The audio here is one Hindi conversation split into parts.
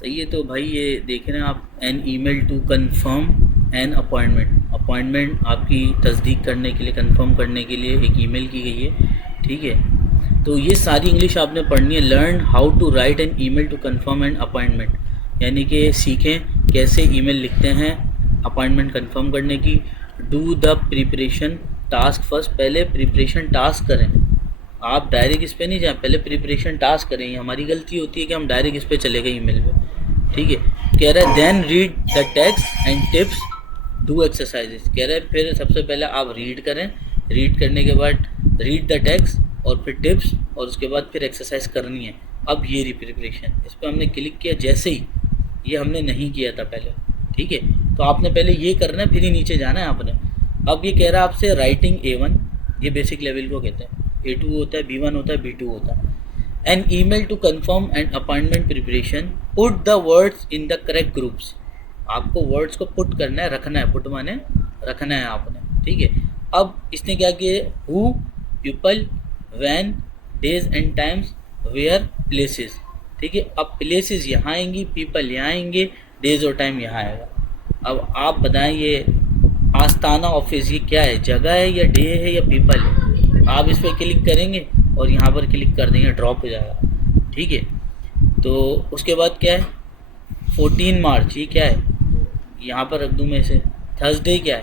सही है। तो भाई ये देख रहे हैं आप, an email to confirm an appointment. Appointment आपकी तस्दीक करने के लिए, कंफर्म करने के लिए एक ईमेल की गई है, ठीक है। तो ये सारी इंग्लिश आपने पढ़नी है। Learn how to write an email to confirm an appointment, यानी कि सीखें कैसे ईमेल लिखते हैं अपॉइंटमेंट कंफर्म करने की। Do the preparation task first, पहले प्रिपरेशन टास्क करें। आप डायरेक्ट इस पे नहीं जाएं, पहले प्रिपरेशन टास्क करें। ये हमारी गलती होती है कि हम डायरेक्ट इस पे चले गए ईमेल पे, ठीक है। कह रहा है then read the text and tips, do exercises. कह रहा है फिर सबसे पहले आप रीड करें, रीड करने के बाद रीड द टेक्स्ट और फिर टिप्स, और उसके बाद फिर एक्सरसाइज करनी है। अब ये रही प्रिपरेशन, इस पर हमने क्लिक किया जैसे ही, ये हमने नहीं किया था पहले, ठीक है। तो आपने पहले ये करना है, फिर ही नीचे जाना है आपने। अब ये कह रहा है आपसे राइटिंग A1, ये बेसिक लेवल को कहते हैं। A2 होता है, B1 होता है, B2 होता है। An email to confirm and appointment preparation, put the words in the correct groups. आपको वर्ड्स को पुट करना है, रखना है, पुट माने रखना है आपने, ठीक है। अब इसने क्या किया, who, people, when, days and times, where, places, ठीक है। अब प्लेसेस यहाँ आएंगी, पीपल यहाँ आएंगे, डेज और टाइम यहाँ आएगा। अब आप बताएं ये आस्ताना ऑफिस ये क्या है, जगह है या डे है या पीपल है। आप इस पर क्लिक करेंगे और यहाँ पर क्लिक कर देंगे, ड्रॉप हो जाएगा, ठीक है। तो उसके बाद क्या है, 14 मार्च ये क्या है, यहाँ पर रख दूँ मैं इसे, थर्सडे क्या है।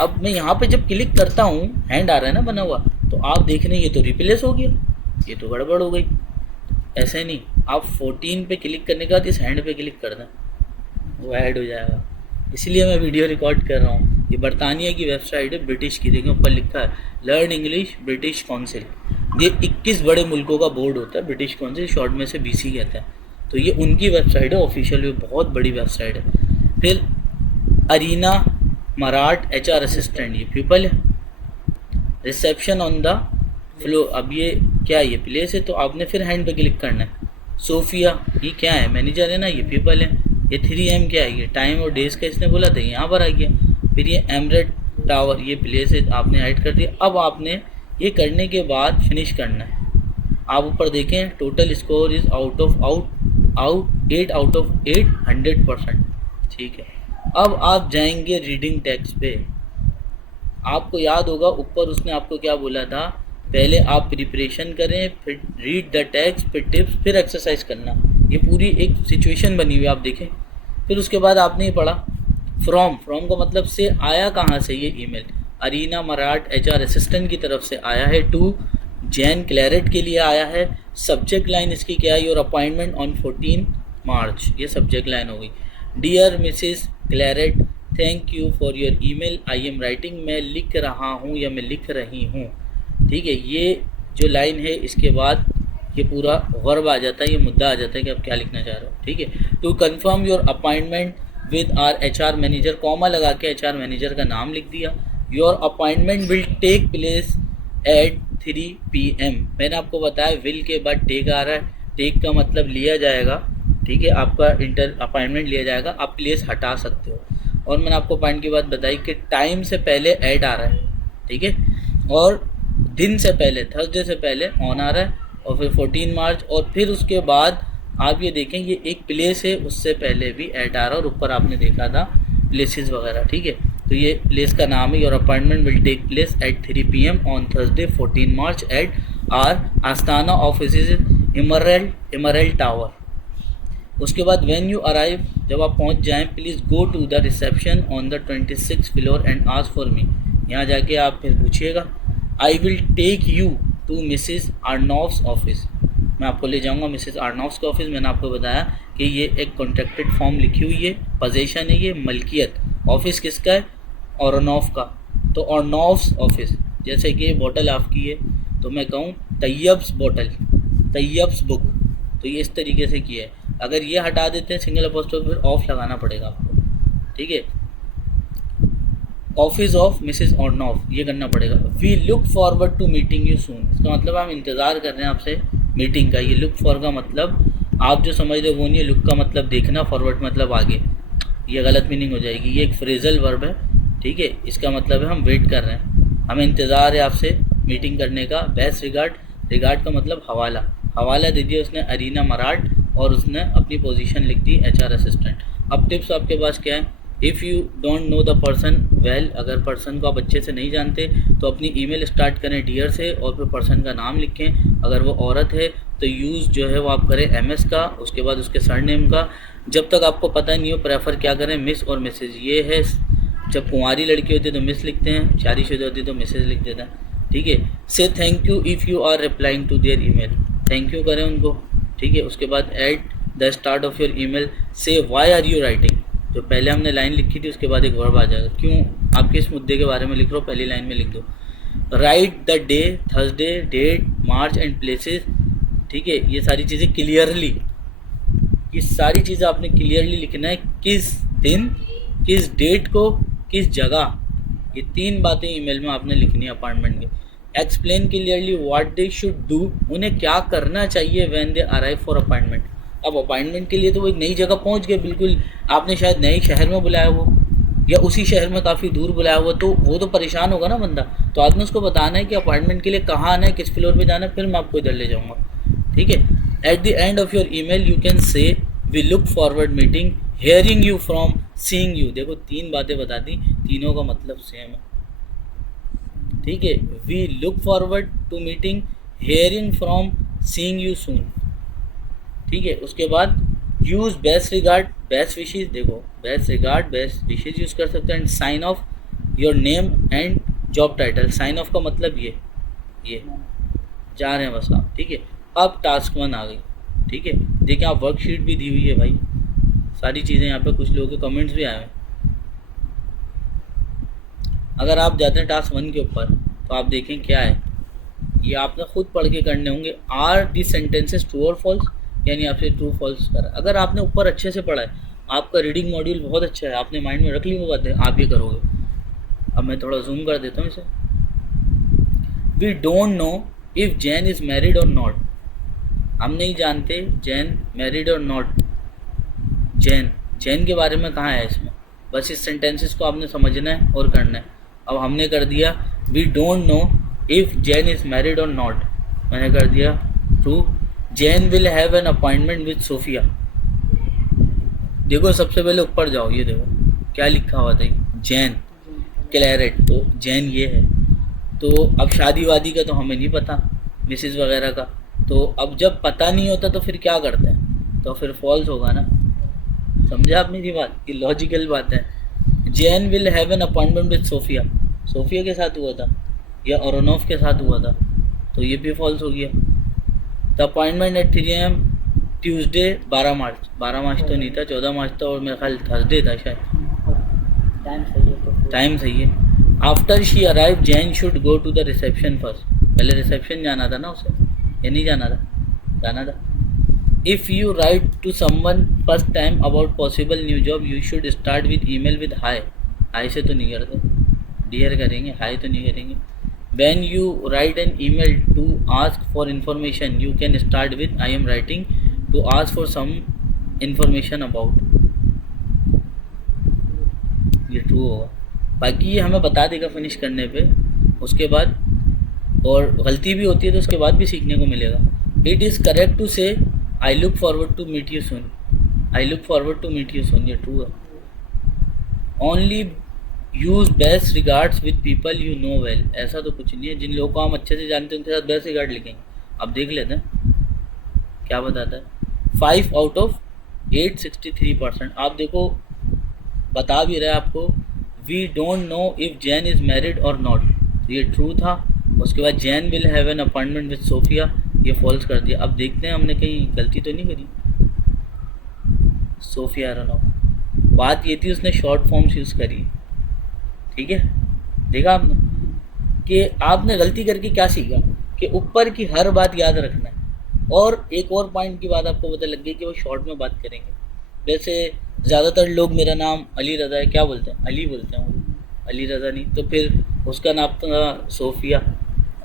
अब मैं यहाँ पे जब क्लिक करता हूँ, हैंड आ रहा है ना बना हुआ, तो आप देख रहे हैं ये तो रिप्लेस हो गया, ये तो गड़बड़ हो गई। ऐसे नहीं, आप 14 पे क्लिक करने के बाद इस हैंड पे क्लिक कर दें, वो ऐड हो जाएगा। इसलिए मैं वीडियो रिकॉर्ड कर रहा हूँ। ये बरतानिया की वेबसाइट है, ब्रिटिश की, देखें ऊपर लिखा है लर्न इंग्लिश ब्रिटिश काउंसिल। ये 21 बड़े मुल्कों का बोर्ड होता है, ब्रिटिश काउंसिल शॉर्ट में से BC कहते हैं। तो ये उनकी वेबसाइट है ऑफिशियल, ये बहुत बड़ी वेबसाइट है। फिर अरीना मराठ HR असिस्टेंट, ये पीपल है। रिसेप्शन ऑन द फ्लो, अब ये क्या है, ये प्लेस है, तो आपने फिर हैंड पे क्लिक करना है। सोफिया ये क्या है, मैनेजर है ना, ये पीपल है। ये 3M क्या है, ये टाइम और डेज का इसने बोला था, यहाँ पर आ गया। फिर ये एमरेट टावर, ये प्लेस है, आपने ऐड कर दिया। अब आपने ये करने के बाद फिनिश करना है। आप ऊपर देखें, total score is out 8 out of 8, 100%, ठीक है। अब आप जाएंगे रीडिंग टेक्स्ट पे। आपको याद होगा ऊपर उसने आपको क्या बोला था, पहले आप प्रिपरेशन करें, फिर रीड द टेक्स्ट, फिर टिप्स, फिर एक्सरसाइज करना। ये पूरी एक सिचुएशन बनी हुई आप देखें। फिर उसके बाद आपने ये पढ़ा फ्रॉम का मतलब से आया कहाँ से, ये ईमेल अरीना मराठ HR असिस्टेंट की तरफ से आया है। टू जैन क्लैरेट के लिए आया है। सब्जेक्ट लाइन इसकी क्या है, योर अपॉइंटमेंट ऑन 14 मार्च, ये सब्जेक्ट लाइन हो गई। Dear Mrs Claret, thank you for your email, I am writing, मैं लिख रहा हूँ या मैं लिख रही हूँ, ठीक है। ये जो लाइन है इसके बाद ये पूरा वर्ब आ जाता है, ये मुद्दा आ जाता है कि आप क्या लिखना चाह रहे हो, ठीक है। To confirm your appointment with our HR manager, comma लगा के HR मैनेजर का नाम लिख दिया। Your appointment will take place at 3 PM। मैंने आपको बताया विल के बाद टेक आ रहा है, टेक का मतलब लिया जाएगा, ठीक है। आपका अपॉइंटमेंट लिया जाएगा, आप प्लेस हटा सकते हो। और मैंने आपको पॉइंट की बात बताई कि टाइम से पहले ऐड आ रहा है, ठीक है, और दिन से पहले थर्सडे से पहले ऑन आ रहा है, और फिर 14 मार्च, और फिर उसके बाद आप ये देखें ये एक प्लेस है, उससे पहले भी ऐड आ रहा है, और ऊपर आपने देखा था प्लेसेस वगैरह, ठीक है। तो ये प्लेस का नाम है, your appointment will take place at 3 PM on Thursday 14 March at our Astana office Emerald Tower. उसके बाद व्हेन यू अराइव, जब आप पहुंच जाएं, please go to the reception on the 26th floor and ask for me. यहाँ जाके आप फिर पूछिएगा। I will take you to Mrs Arnoff's office, मैं आपको ले जाऊँगा मिसिस आर्नोफ्स के ऑफिस। मैंने आपको बताया कि ये एक कॉन्ट्रैक्टेड फॉर्म लिखी हुई है, पोजीशन है, ये मलकियत। ऑफिस किसका है, ऑर्नोफ का। तो ऑर्नोफ्स ऑफिस, जैसे कि ये बोतल आपकी है, तो मैं कहूँ तैयब्स बोतल, तैयब्स बुक, तो ये इस तरीके से किया है। अगर ये हटा देते हैं सिंगल अपोस्ट्रोफ, फिर ऑफ लगाना पड़ेगा आपको, ठीक है। ऑफिस ऑफ मिसिस ऑर्नोफ, ये करना पड़ेगा। We look forward to meeting you soon, इसका मतलब हम इंतज़ार कर रहे हैं आपसे मीटिंग का। ये लुक फॉर का मतलब आप जो समझ रहे हो वो नहीं है, लुक का मतलब देखना, फॉरवर्ड मतलब आगे, ये गलत मीनिंग हो जाएगी। ये एक फ्रेजल वर्ब है, ठीक है, इसका मतलब है हम वेट कर रहे हैं, हमें इंतज़ार है आपसे मीटिंग करने का। बेस्ट रिगार्ड, रिगार्ड का मतलब हवाला, हवाला दे दिया उसने अरीना मराठ और उसने अपनी पोजीशन लिख दी HR असिस्टेंट। अब टिप्स आपके पास क्या है, if you don't know the person well, अगर पर्सन को आप अच्छे से नहीं जानते तो अपनी ईमेल स्टार्ट करें डियर से और फिर पर्सन का नाम लिखें। अगर वो औरत है तो यूज़ जो है वो आप करें MS का, उसके बाद उसके सरनेम का। जब तक आपको पता नहीं हो प्रेफर क्या करें, मिस और मिसेज। ये है, जब कुंवारी लड़की होती है तो मिस लिखते हैं, शादीशुदा होती है तो मिसेज लिख देते हैं। ठीक है। Say thank you if you are replying to their email, thank you करें उनको। ठीक है। उसके बाद at the start of your email say why are you writing, जो पहले हमने लाइन लिखी थी उसके बाद एक वर्ब आ जाएगा, क्यों आप किस मुद्दे के बारे में लिख रहे हो पहली लाइन में लिख दो। Write the day, Thursday, date, March and places. ठीक है। ये सारी चीज़ें क्लियरली, ये सारी चीज़ें आपने क्लियरली लिखना है, किस दिन, किस डेट को, किस जगह। ये 3 बातें ईमेल में आपने लिखनी है अपॉइंटमेंट के। Explain clearly what they should do, उन्हें क्या करना चाहिए when they arrive for appointment. अब अपॉइंटमेंट के लिए तो वो एक नई जगह पहुंच गए, बिल्कुल आपने शायद नए शहर में बुलाया हो या उसी शहर में काफ़ी दूर बुलाया हुआ, तो वो तो परेशान होगा ना बंदा। तो आपने उसको बताना है कि अपॉइंटमेंट के लिए कहाँ आना है, किस फ्लोर पे जाना है, फिर मैं आपको इधर ले जाऊँगा। ठीक है। At the end of your email you can say we look forward meeting, hearing you from, seeing you. देखो 3 बातें बता दी, तीनों का मतलब सेम है। ठीक है। We look forward to meeting, hearing from, seeing you soon. ठीक है। उसके बाद use best regard, best wishes. देखो best regard, best wishes use कर सकते हैं। And sign off your name and job title. Sign off का मतलब ये जा रहे हैं बस आप। ठीक है। अब टास्क 1 आ गई। ठीक है। देखिए आप वर्कशीट भी दी हुई है भाई, सारी चीज़ें यहाँ पे, कुछ लोगों के कमेंट्स भी आए हैं। अगर आप जाते हैं टास्क 1 के ऊपर तो आप देखें क्या है, ये आपने खुद पढ़ के करने होंगे। आर दी सेंटेंसेस ट्रू और फॉल्स, यानी आपसे ट्रू फॉल्स कर। अगर आपने ऊपर अच्छे से पढ़ा है, आपका रीडिंग मॉड्यूल बहुत अच्छा है, आपने माइंड में रख ली वो बातें, आप ये करोगे। अब मैं थोड़ा जूम कर देता हूँ इसे। We don't know if Jane is married or not, हम नहीं जानते Jane married or not. Jane के बारे में कहाँ है इसमें, बस इस सेंटेंसेस को आपने समझना है और करना है। अब हमने कर दिया we don't know if Jane is married or not, मैंने कर दिया true. Jane will have an appointment with Sophia. देखो सबसे पहले ऊपर जाओ, ये देखो क्या लिखा हुआ था, जैन क्लैरेट, तो जैन ये है। तो अब शादी वादी का तो हमें नहीं पता, मिसेज वगैरह का, तो अब जब पता नहीं होता तो फिर क्या करते हैं, तो फिर फॉल्स होगा ना। समझे आप मेरी बात, ये लॉजिकल बात है। Jane will have an appointment with Sophia, Sophia के साथ हुआ था या अरोनोफ के साथ हुआ था, तो ये भी फॉल्स हो गया। The appointment at 3 AM Tuesday 12 मार्च, 12 मार्च तो नहीं था, 14 मार्च था, और मेरा ख्याल थर्सडे था शायद। टाइम सही है तो टाइम सही है। After she arrive Jane should go to the reception first, पहले रिसेप्शन जाना था ना उसे, या नहीं जाना था, जाना था। If you write to someone first time about possible new job you should start with email with hi, hi से तो नहीं करते, डियर करेंगे, हाई तो नहीं करेंगे। When you write an email to ask for information, you can start with I am writing to ask for some information about, ये ट्रू होगा। बाकी ये हमें बता देगा फिनिश करने पे, उसके बाद, और गलती भी होती है तो उसके बाद भी सीखने को मिलेगा। It is correct to say I look forward to meet you soon, I look forward to meet you soon, ये ट्रू है। Only use best regards with people you know well, ऐसा तो कुछ नहीं है, जिन लोगों को हम अच्छे से जानते हैं उनके साथ बेस्ट रिगार्ड लिखेंगे। अब देख लेते हैं क्या बताता है। 5 आउट ऑफ 8 63%। आप देखो बता भी रहा है आपको, we don't know if Jane is married or not, ये ट्रू था। उसके बाद Jane will have an appointment with Sophia, ये फॉल्स कर दिया। अब देखते हैं हमने कहीं गलती तो नहीं करी। सोफिया रनॉफ, बात ये थी उसने शॉर्ट फॉर्म्स यूज़ करी। ठीक है। देखा आपने कि आपने गलती करके क्या सीखा, कि ऊपर की हर बात याद रखना है। और एक और पॉइंट की बात आपको पता लग गई कि वो शॉर्ट में बात करेंगे। वैसे ज़्यादातर लोग मेरा नाम अली रज़ा है, क्या बोलते हैं, अली बोलते हैं वो, अली रज़ा नहीं, तो फिर उसका नाम था सोफिया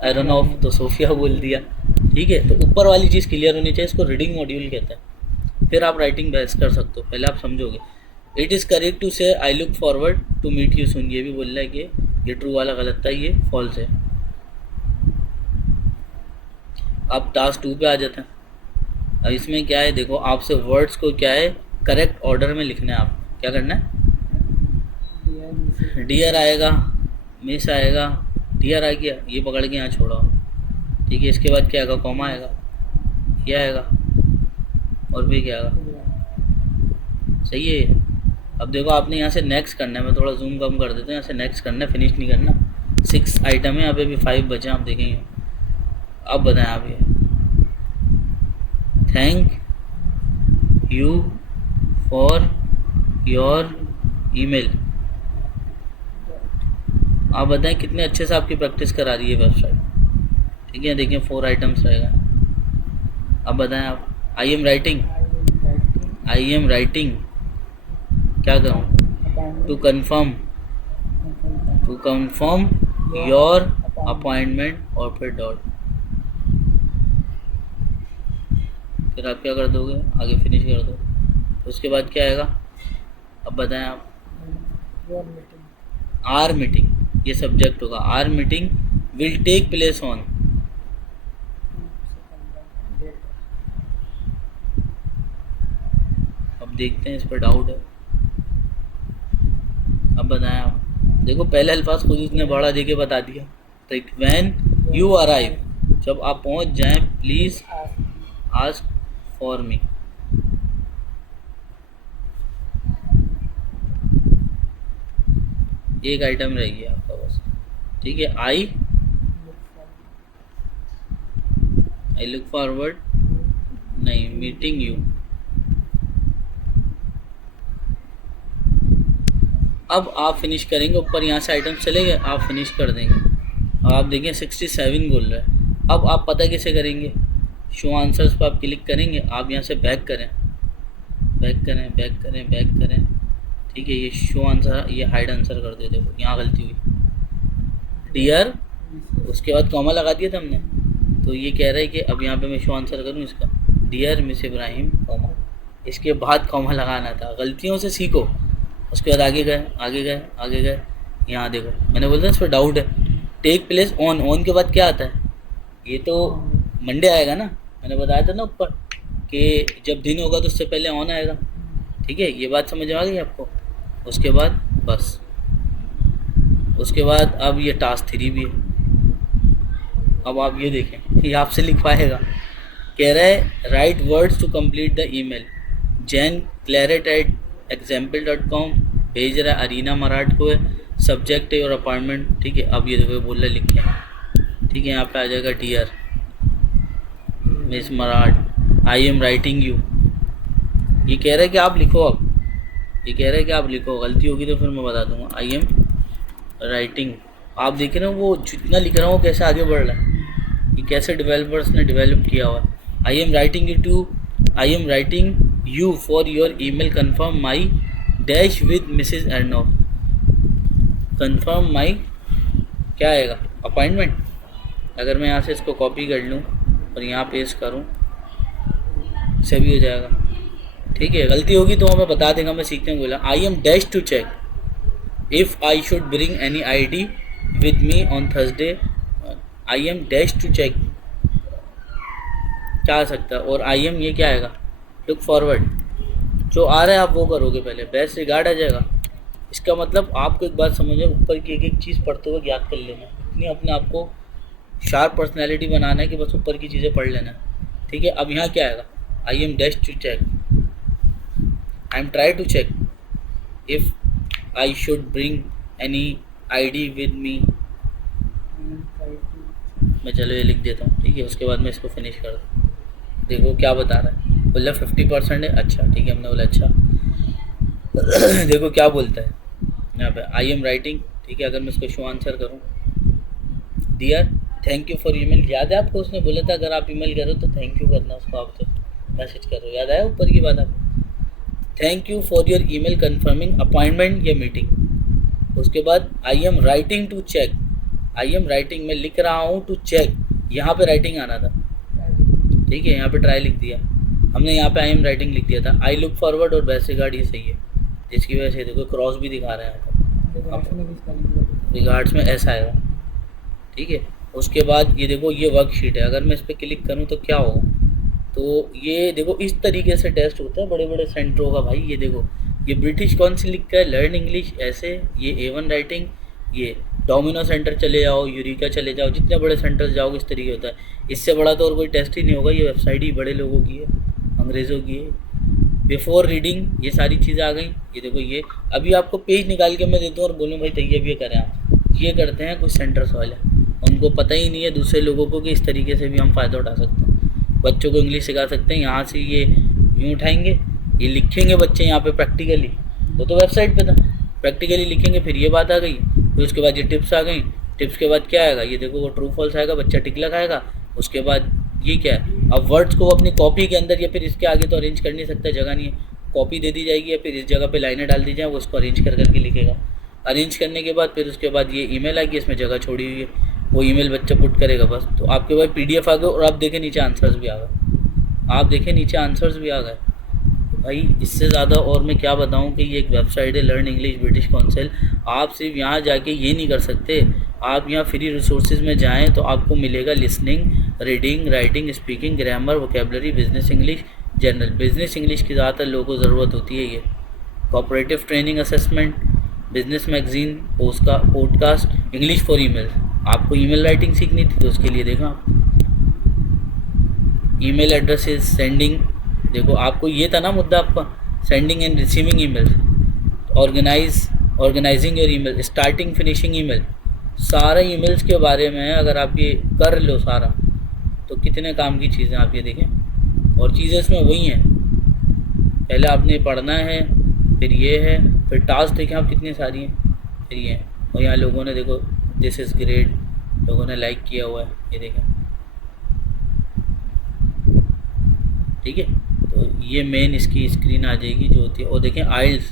एरोनॉफ, तो सोफिया बोल दिया। ठीक है। तो ऊपर वाली चीज़ क्लियर होनी चाहिए, इसको रीडिंग मॉड्यूल कहते हैं। फिर आप राइटिंग बहस कर सकते हो, पहले आप समझोगे। It is correct to say I look forward to meet you soon, ये भी बोल रहा है कि ये ट्रू वाला गलत था, ये फॉल्स है। अब टास्क 2 पे आ जाते हैं। अब इसमें क्या है, देखो आपसे वर्ड्स को क्या है करेक्ट ऑर्डर में लिखना है। आप क्या करना है, डियर मिसेस डियर आएगा, मिस आएगा, डियर आ गया, ये पकड़ के यहाँ छोड़ा, ठीक है। इसके बाद क्या आएगा, कॉमा आएगा, क्या आएगा, और भी क्या आएगा, सही है। अब देखो आपने यहाँ से नेक्स्ट करना है, मैं थोड़ा जूम कम कर देता हूँ, यहाँ से नेक्स्ट करना है, फिनिश नहीं करना। 6 आइटम है, यहाँ पे भी 5 बचे, आप देखेंगे। अब बताएं आप ये, thank you for your email. आप बताएं कितने अच्छे से आपकी प्रैक्टिस करा रही है वेबसाइट, ठीक है। देखिए 4 आइटम्स रहेगा। अब बताएं आप, I am writing, I am writing क्या करूँ, to confirm, to confirm your appointment, और फिर डॉट, फिर आप क्या कर दोगे, आगे फिनिश कर दो। उसके बाद क्या आएगा, अब बताएं आप, आर मीटिंग, ये सब्जेक्ट होगा, our meeting will take place on, अब देखते हैं इस पर डाउट है। अब बताएं आप, देखो पहले अल्फाज खुद इसने बड़ा देके बता दिया, तो व्हेन यू अराइव, जब आप पहुंच जाएं, प्लीज़ आस्क फॉर मी। एक आइटम रहेगी आपका बस, ठीक है। आई लुक फॉरवर्ड, नहीं, मीटिंग यू। अब आप फिनिश करेंगे, ऊपर यहाँ से आइटम चले गए, आप फिनिश कर देंगे। अब आप देखें 67 बोल रहा है। अब आप पता कैसे करेंगे, शो आंसर्स पर आप क्लिक करेंगे, आप यहाँ से बैक करें, बैक करें, बैक करें, बैक करें, ठीक है। ये शो आंसर, ये हाइड आंसर कर दे, देखो यहाँ गलती हुई, डियर, उसके बाद कॉमा लगा दिया था हमने, तो ये कह रहा है कि अब यहाँ पे मैं शो आंसर करूँ इसका, डियर मिस इब्राहिम, कॉमा, इसके बाद कॉमा लगाना था। गलतियों से सीखो, उसके बाद आगे गए, आगे गए, आगे गए। यहाँ देखो मैंने बोला था इस पर डाउट है, टेक प्लेस ऑन, ऑन के बाद क्या आता है, ये तो मंडे आएगा ना, मैंने बताया था ना ऊपर कि जब दिन होगा तो उससे पहले ऑन आएगा, ठीक है। ये बात समझ आ गई आपको। उसके बाद बस, उसके बाद अब ये टास्क 3 भी है। अब आप ये देखें, ये आपसे लिखवाएगा, कह रहा है write words to complete the email, Jane claret@example.com, भेज रहा है अरीना मराठ को है, सब्जेक्ट है और अपार्टमेंट, ठीक है। अब ये देखो बोल रहे लिखे, ठीक है। यहाँ पे आ जाएगा dear Miss Marath, I am writing you. ये कह रहा है कि आप लिखो, अब ये कह रहा है कि आप लिखो, गलती होगी तो फिर मैं बता दूंगा। आई एम राइटिंग, आप देख रहे हो वो जितना लिख रहा हूँ कैसे आगे बढ़ रहा है, ये कैसे डेवलपर्स ने डेवलप किया हुआ है। I am writing you to, I am writing you for your email, confirm my dash with Mrs Ernov, confirm my क्या आएगा, अपॉइंटमेंट। अगर मैं यहाँ से इसको कॉपी कर लूँ और यहाँ पेस्ट करूँ, सभी हो जाएगा, ठीक है। गलती होगी तो हमें बता देगा, मैं सीखते हैं। बोला I am dash to check if I should bring any ID with me on Thursday, I am dash to check क्या आ सकता है, और आई एम ये क्या आएगा, लुक फॉरवर्ड, जो आ रहा है आप वो करोगे पहले, बेस्ट रिगार्ड आ जाएगा। इसका मतलब आपको एक बात समझो, ऊपर की एक एक चीज़ पढ़ते हुए याद कर लेना, इतनी अपने आप को शार्प पर्सनैलिटी बनाना है कि बस ऊपर की चीज़ें पढ़ लेना, ठीक है। अब यहाँ क्या आएगा, I am dash to check, I am try to check if I should bring any ID with me, मैं चलो ये लिख देता हूँ, ठीक है। उसके बाद मैं इसको फिनिश कर दूँ, देखो क्या बता रहा है, बोला 50% है, अच्छा ठीक है। हमने बोला अच्छा देखो क्या बोलता है यहाँ पे, आई एम राइटिंग, ठीक है। अगर मैं इसको शो आंसर करूँ, dear thank you for email, याद है आपको उसने बोला था अगर आप ईमेल करो तो थैंक यू करना, उसको आप तो मैसेज करो, याद आया ऊपर की बात आपको। Thank you for your email confirming appointment या मीटिंग। उसके बाद I am writing to check, I am writing, मैं लिख रहा हूँ, टू चेक, यहाँ पे राइटिंग आना था, ठीक है। यहाँ पे ट्राई लिख दिया हमने, यहाँ पे आई एम राइटिंग लिख दिया था। आई लुक फॉरवर्ड और बेस्ट रिगार्ड ये सही है, जिसकी वजह से देखो क्रॉस भी दिखा रहे हैं यहाँ पर, रिगार्ड्स में ऐसा आएगा, ठीक है। उसके बाद ये देखो ये वर्कशीट है, अगर मैं इस पर क्लिक करूँ तो क्या होगा, तो ये देखो इस तरीके से टेस्ट होता है बड़े बड़े सेंटरों का भाई। ये देखो ये ब्रिटिश काउंसिल लिखा है, लर्न इंग्लिश ऐसे, ये A1 राइटिंग, ये डोमिनो सेंटर चले जाओ, यूरिका चले जाओ, जितने बड़े सेंटर जाओगे इस तरीके होता है। इससे बड़ा तो और कोई टेस्ट ही नहीं होगा। ये वेबसाइट ही बड़े लोगों की है, अंग्रेज़ों की है। बिफोर रीडिंग ये सारी चीज़ें आ गई। ये देखो ये अभी आपको पेज निकाल के मैं देता हूँ और बोलूँ भाई तैयार ये करें आप, ये करते हैं कुछ सेंटर्स वाले, उनको पता ही नहीं है दूसरे लोगों को कि इस तरीके से भी हम फ़ायदा उठा सकते हैं, बच्चों को इंग्लिश सिखा सकते हैं। यहाँ से ये यूँ उठाएंगे, ये लिखेंगे बच्चे यहाँ पे प्रैक्टिकली, वो तो वेबसाइट पे था, प्रैक्टिकली लिखेंगे, फिर ये बात आ गई, फिर उसके बाद ये टिप्स आ गई। टिप्स के बाद क्या आएगा, ये देखो वो ट्रू फॉल्स आएगा, बच्चा टिक लगाएगा। उसके बाद ये क्या है, अब वर्ड्स को वो अपनी कॉपी के अंदर या फिर इसके आगे तो अरेंज कर नहीं सकता, जगह नहीं है, कॉपी दे दी जाएगी या फिर इस जगह पे लाइनें डाल दी जाए, वो उसको अरेंज कर करके लिखेगा। अरेंज करने के बाद फिर उसके बाद ये ईमेल आएगी, इसमें जगह छोड़ी हुई है, वो ईमेल बच्चा पुट करेगा बस। तो आपके पास PDF आ गए और आप देखें नीचे आंसर्स भी आ गए, आप देखें नीचे आंसर्स भी आ गए। भाई इससे ज़्यादा और मैं क्या बताऊं कि ये एक वेबसाइट है लर्न इंग्लिश ब्रिटिश काउंसिल। आप सिर्फ यहाँ जाके ये नहीं कर सकते, आप यहाँ फ्री रिसोर्सेज में जाएं तो आपको मिलेगा listening, reading, writing, speaking, grammar, vocabulary, business English, general business English की ज़्यादातर लोगों को ज़रूरत होती है। ये cooperative training assessment, business magazine, podcast, English for email. आपको ईमेल राइटिंग सीखनी थी तो उसके लिए देखा आप, ईमेल एड्रेसेस, सेंडिंग, देखो आपको ये था ना मुद्दा आपका, sending and receiving email, organising your email, starting finishing email, सारा ईमेल्स के बारे में है। अगर आप ये कर लो सारा तो कितने काम की चीज़ें आप ये देखें, और चीज़ें इसमें वही हैं, पहले आपने पढ़ना है, फिर ये है, फिर टास्क देखें आप कितनी सारी हैं, फिर ये है। और यहाँ लोगों ने देखो दिस इज़ ग्रेट, लोगों ने लाइक किया हुआ है, ये देखें, ठीक है। तो ये मेन इसकी स्क्रीन आ जाएगी जो होती है। और देखें IELTS,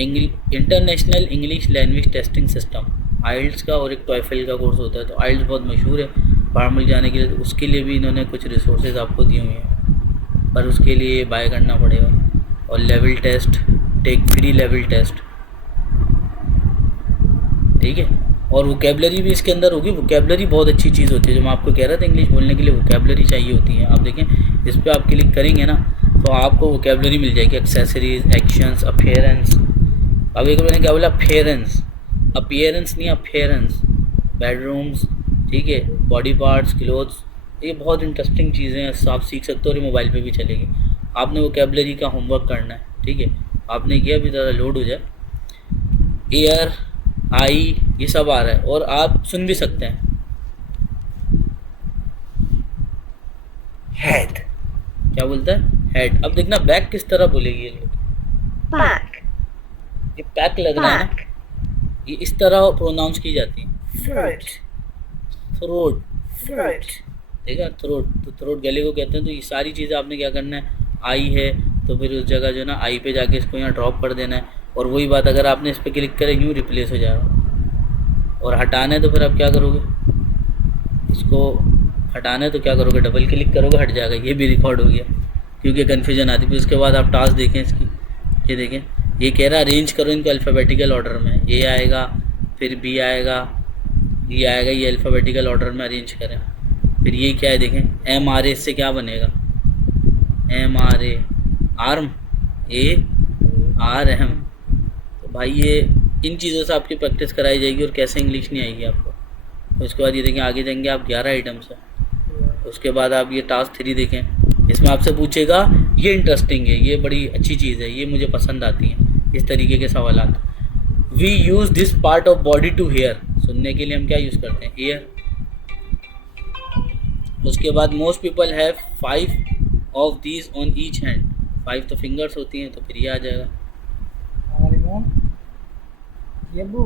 International English Language Testing System, IELTS का और एक टॉयफेल का कोर्स होता है। तो आइल्स बहुत मशहूर है बाहर मिल जाने के लिए, तो उसके लिए भी इन्होंने कुछ रिसोर्सेज आपको दिए हुए हैं, पर उसके लिए बाय करना पड़ेगा। और level test, take free level test, ठीक है। और वोकेबलरी भी इसके अंदर होगी। वोकेबलरी बहुत अच्छी चीज़ होती है, जो मैं आपको कह रहा था, इंग्लिश बोलने के लिए वोकेबलरी चाहिए होती है। आप देखें इस पर आप क्लिक करेंगे ना तो आपको वोकेबलरी मिल जाएगी, एक्सेसरीज, एक्शंस, अपीयरेंस। अब एक मैंने क्या बोला, अपीयरेंस, अपीयरेंस नहीं अपीयरेंस, बेडरूम्स, ठीक है, बॉडी पार्ट्स, क्लोथ्स, ये बहुत इंटरेस्टिंग चीज़ें हैं, आप सीख सकते हो और ये मोबाइल पे भी चलेगी। आपने वोकेबलरी का होमवर्क करना है, ठीक है, आपने किया, अभी ज़रा लोड हो जाए। एयर, आई, ये सब आ रहा है और आप सुन भी सकते हैं। head, क्या बोलता है, हेड। अब देखना बैक किस तरह बोलेगी ये लोग, back, ये पैक लग रहा है back, ना, ये इस तरह प्रोनाउंस की जाती है। throat, थ्रोट, throat, ठीक है, थ्रोट, तो थ्रोट गले को कहते हैं। तो ये सारी चीज़ें आपने क्या करना है, आई है तो फिर उस जगह जो है ना आई पे जाके इसको यहाँ ड्रॉप कर देना है। और वही बात अगर आपने इस पर क्लिक करें यूँ रिप्लेस हो जाएगा। और हटाना है तो फिर आप क्या करोगे, इसको हटाना है तो क्या करोगे, डबल क्लिक करोगे, हट जाएगा। ये भी रिकॉर्ड हो गया क्योंकि कन्फ्यूजन आती है। फिर उसके बाद आप टास्क देखें इसकी, ये देखें, ये कह रहा है अरेंज करो इनको अल्फ़ाबेटिकल ऑर्डर में। ए आएगा, फिर बी आएगा, ये आएगा, ये अल्फ़ाबेटिकल ऑर्डर में अरेंज करें। फिर ये क्या है देखें, MRA, इससे क्या बनेगा, MRA, आर्म, ARM। तो भाई ये इन चीज़ों से आपकी प्रैक्टिस कराई जाएगी और कैसे इंग्लिश नहीं आएगी आपको। तो उसके बाद ये देखें, आगे जाएंगे आप 11 आइटम्स है। उसके बाद आप ये टास्क 3 देखें, इसमें आपसे पूछेगा, ये इंटरेस्टिंग है, ये बड़ी अच्छी चीज़ है, ये मुझे पसंद आती है इस तरीके के सवालात। We use this part of body to hear, सुनने के लिए हम क्या यूज़ करते हैं, ईयर। उसके बाद most people have 5 of these on each hand, 5 तो फिंगर्स होती हैं, तो फिर ये आ जाएगा। हमारे कौन ये बू